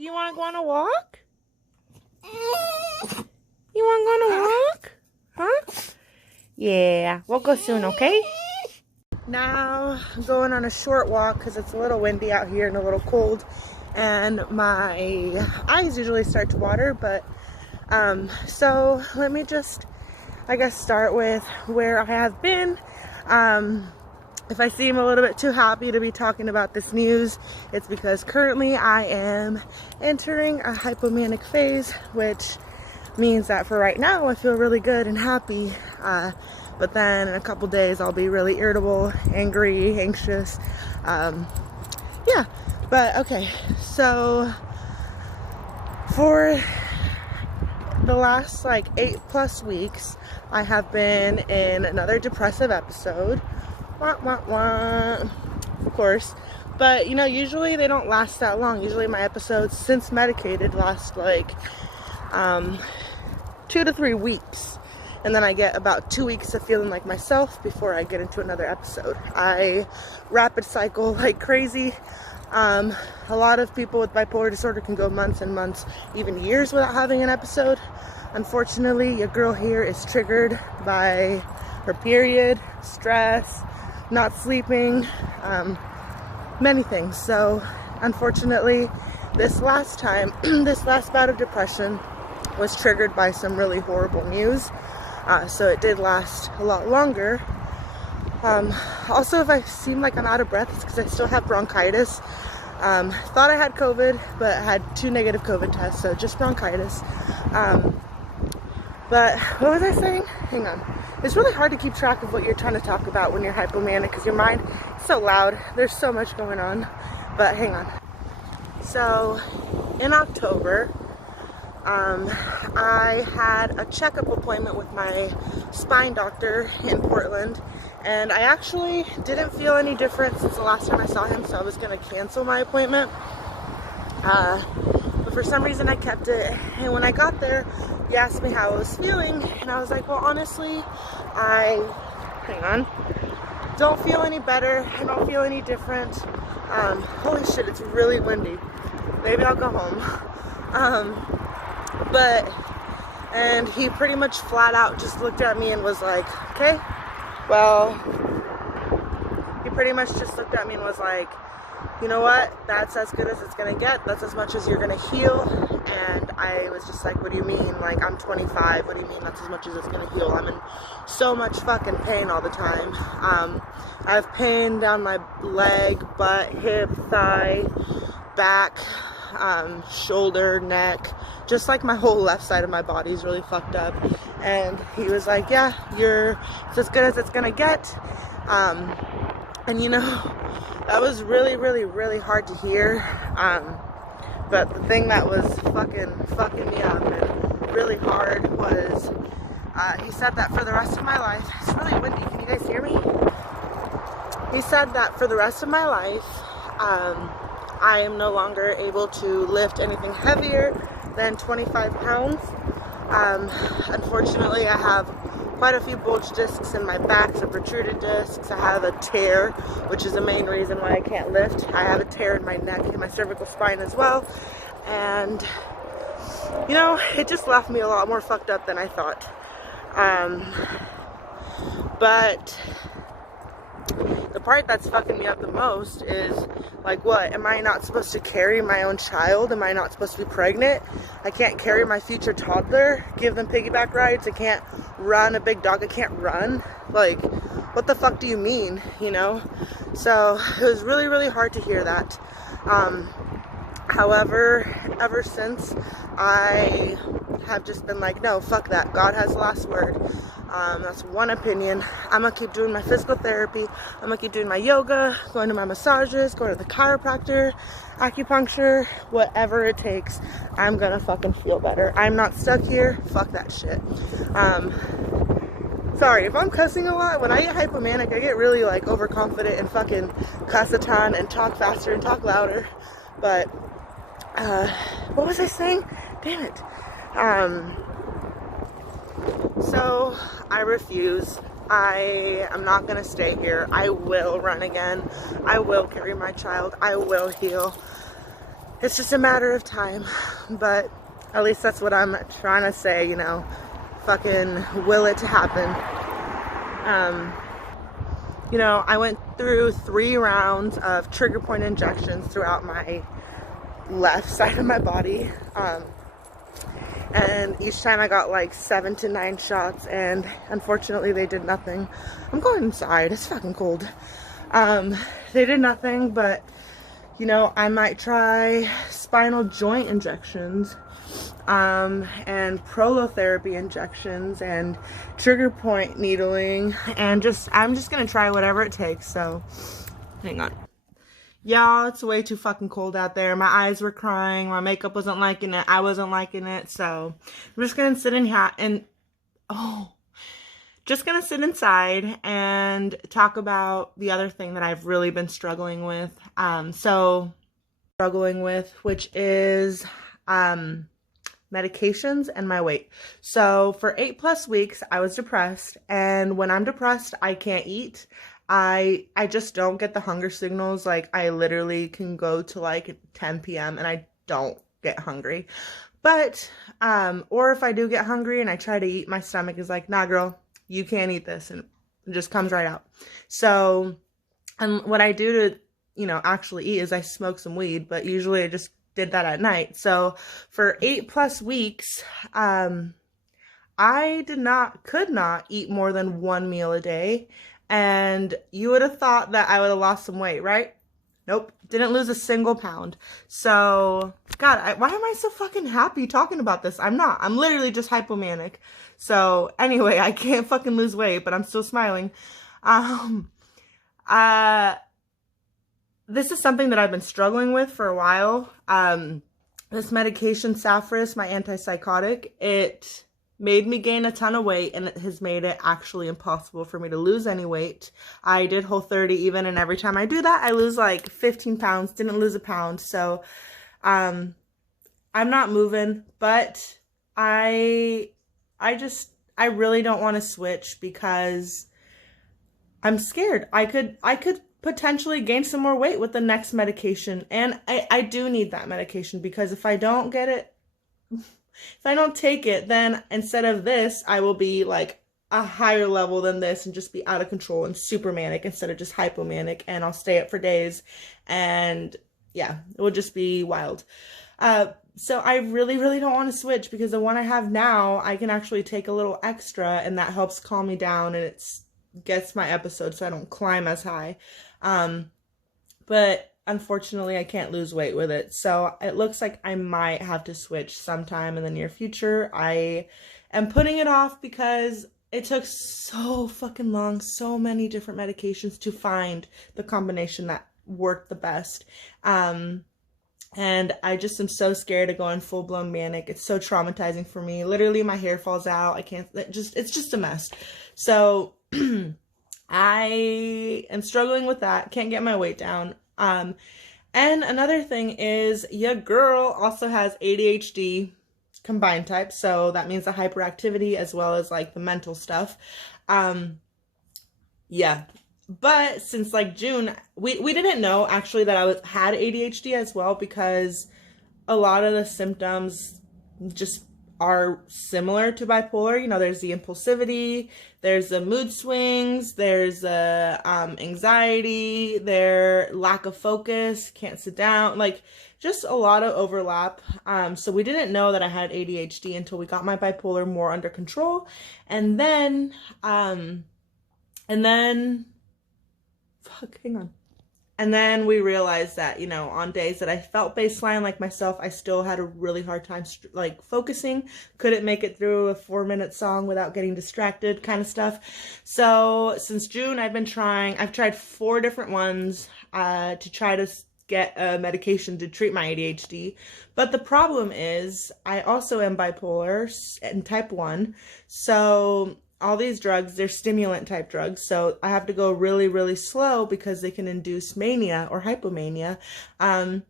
You want to go on a walk? You want to go on a walk? Huh? Yeah, we'll go soon, okay? Now I'm going on a short walk because it's a little windy out here and a little cold. And my eyes usually start to water, but so let me just, I guess, start with where I have been. If I seem a little bit too happy to be talking about this news, it's because currently I am entering a hypomanic phase, which means that for right now I feel really good and happy, but then in a couple days I'll be really irritable, angry, anxious. Yeah, but okay, so for the last like 8+ weeks I have been in another depressive episode. Wah, wah, wah. Of course, but you know, usually they don't last that long. Usually my episodes, since medicated, last like 2 to 3 weeks, and then I get about 2 weeks of feeling like myself before I get into another episode. I rapid cycle like crazy. A lot of people with bipolar disorder can go months and months, even years, without having an episode. Unfortunately, your girl here is triggered by her period, stress, not sleeping, many things. So unfortunately, this last bout of depression was triggered by some really horrible news. So it did last a lot longer. Also, if I seem like I'm out of breath, it's because I still have bronchitis. Thought I had COVID, but had 2 negative COVID tests, so just bronchitis. But what was I saying? Hang on. It's really hard to keep track of what you're trying to talk about when you're hypomanic because your mind is so loud. There's so much going on. But hang on. So in October, I had a checkup appointment with my spine doctor in Portland, and I actually didn't feel any different since the last time I saw him, so I was going to cancel my appointment. But for some reason I kept it, and when I got there, he asked me how I was feeling, and I was like, well, honestly, don't feel any better. I don't feel any different. Holy shit, it's really windy. Maybe I'll go home. And he pretty much flat out just looked at me and was like, okay, well, he pretty much just looked at me and was like, you know what, that's as good as it's gonna get, that's as much as you're gonna heal. And I was just like, what do you mean? Like, I'm 25, what do you mean that's as much as it's gonna heal? I'm in so much fucking pain all the time. I have pain down my leg, butt, hip, thigh, back, shoulder, neck, just like my whole left side of my body is really fucked up. And he was like, yeah, it's as good as it's gonna get. And you know, that was really, really, really hard to hear. But the thing that was fucking me up and really hard was, he said that for the rest of my life, it's really windy, can you guys hear me? He said that for the rest of my life, I am no longer able to lift anything heavier than 25 pounds. Unfortunately, I have quite a few bulged discs in my back, so protruded discs. I have a tear, which is the main reason why I can't lift. I have a tear in my neck and my cervical spine as well. And, you know, it just left me a lot more fucked up than I thought. But the part that's fucking me up the most is, like, what? Am I not supposed to carry my own child? Am I not supposed to be pregnant? I can't carry my future toddler, give them piggyback rides. I can't run a big dog. I can't run. Like, what the fuck do you mean, you know? So it was really, really hard to hear that. However, ever since, I have just been like, no, fuck that. God has the last word. That's one opinion. I'm gonna keep doing my physical therapy. I'm gonna keep doing my yoga, going to my massages, going to the chiropractor, acupuncture, whatever it takes. I'm gonna fucking feel better. I'm not stuck here. Fuck that shit. Sorry if I'm cussing a lot. When I get hypomanic, I get really like overconfident and fucking cuss a ton and talk faster and talk louder. But what was I saying? Damn it. So I refuse. I am not gonna stay here. I will run again. I will carry my child. I will heal. It's just a matter of time, but at least that's what I'm trying to say, you know, fucking will it to happen. You know, I went through 3 rounds of trigger point injections throughout my left side of my body. And each time I got like 7 to 9 shots, and unfortunately they did nothing. I'm going inside, it's fucking cold. They did nothing, but you know, I might try spinal joint injections, and prolotherapy injections, and trigger point needling, and I'm just gonna try whatever it takes. So hang on. Y'all, it's way too fucking cold out there. My eyes were crying, my makeup wasn't liking it, I wasn't liking it, so I'm just gonna sit in here and just gonna sit inside and talk about the other thing that I've really been struggling with. Which is medications and my weight. So for 8+ weeks, I was depressed, and when I'm depressed, I can't eat. I just don't get the hunger signals. Like, I literally can go to like 10 p.m. and I don't get hungry. But, or if I do get hungry and I try to eat, my stomach is like, nah, girl, you can't eat this, and it just comes right out. So, and what I do to, you know, actually eat is I smoke some weed, but usually I just did that at night. So for 8+ weeks, I could not eat more than 1 meal a day. And you would have thought that I would have lost some weight, right? Nope, didn't lose a single pound. So, God, why am I so fucking happy talking about this? I'm not. I'm literally just hypomanic. So, anyway, I can't fucking lose weight, but I'm still smiling. This is something that I've been struggling with for a while. This medication, Safris, my antipsychotic, it made me gain a ton of weight, and it has made it actually impossible for me to lose any weight. I did Whole30 even, and every time I do that, I lose like 15 pounds, didn't lose a pound. So, I'm not moving, but I really don't want to switch because I'm scared. I could potentially gain some more weight with the next medication, and I do need that medication, because if I don't get it, if I don't take it, then instead of this, I will be like a higher level than this and just be out of control and super manic instead of just hypomanic, and I'll stay up for days, and yeah, it will just be wild. So I really, really don't want to switch, because the one I have now, I can actually take a little extra, and that helps calm me down, and it gets my episode so I don't climb as high. But unfortunately, I can't lose weight with it. So it looks like I might have to switch sometime in the near future. I am putting it off because it took so fucking long, so many different medications to find the combination that worked the best. And I just am so scared of going full-blown manic. It's so traumatizing for me. Literally, my hair falls out. It's just a mess. So I am struggling with that. Can't get my weight down. And another thing is, your girl also has ADHD combined type. So that means the hyperactivity as well as like the mental stuff. Yeah. But since like June, we didn't know actually that I had ADHD as well, because a lot of the symptoms just are similar to bipolar. You know, there's the impulsivity, there's the mood swings, there's the anxiety, lack of focus, can't sit down, like just a lot of overlap. So we didn't know that I had ADHD until we got my bipolar more under control. And then hang on. And then we realized that, you know, on days that I felt baseline like myself, I still had a really hard time like focusing. Couldn't make it through a 4-minute song without getting distracted, kind of stuff. So since June, I've tried 4 different ones to try to get a medication to treat my ADHD. But the problem is I also am bipolar and type 1. So all these drugs, they're stimulant type drugs, so I have to go really, really slow because they can induce mania or hypomania. I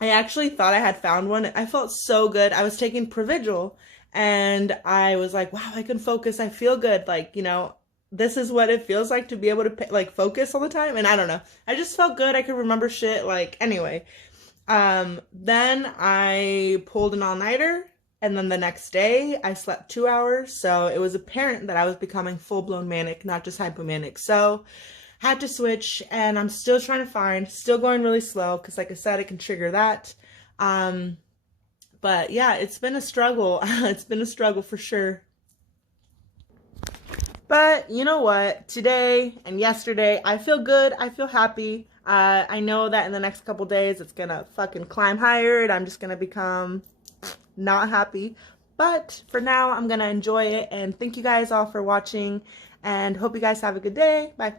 actually thought I had found one. I felt so good. I was taking Provigil, and I was like, wow, I can focus. I feel good. Like, you know, this is what it feels like to be able to like focus all the time. And I don't know. I just felt good. I could remember shit. Like, anyway. Then I pulled an all-nighter, and then the next day I slept 2 hours. So it was apparent that I was becoming full-blown manic, not just hypomanic. So had to switch, and I'm still trying to find, still going really slow because, like I said, it can trigger that. Um, but yeah, it's been a struggle. It's been a struggle for sure. But you know what? Today and yesterday, I feel good. I feel happy. I know that in the next couple days, it's gonna fucking climb higher, and I'm just gonna become not happy. But for now, I'm gonna enjoy it. And thank you guys all for watching. And hope you guys have a good day. Bye.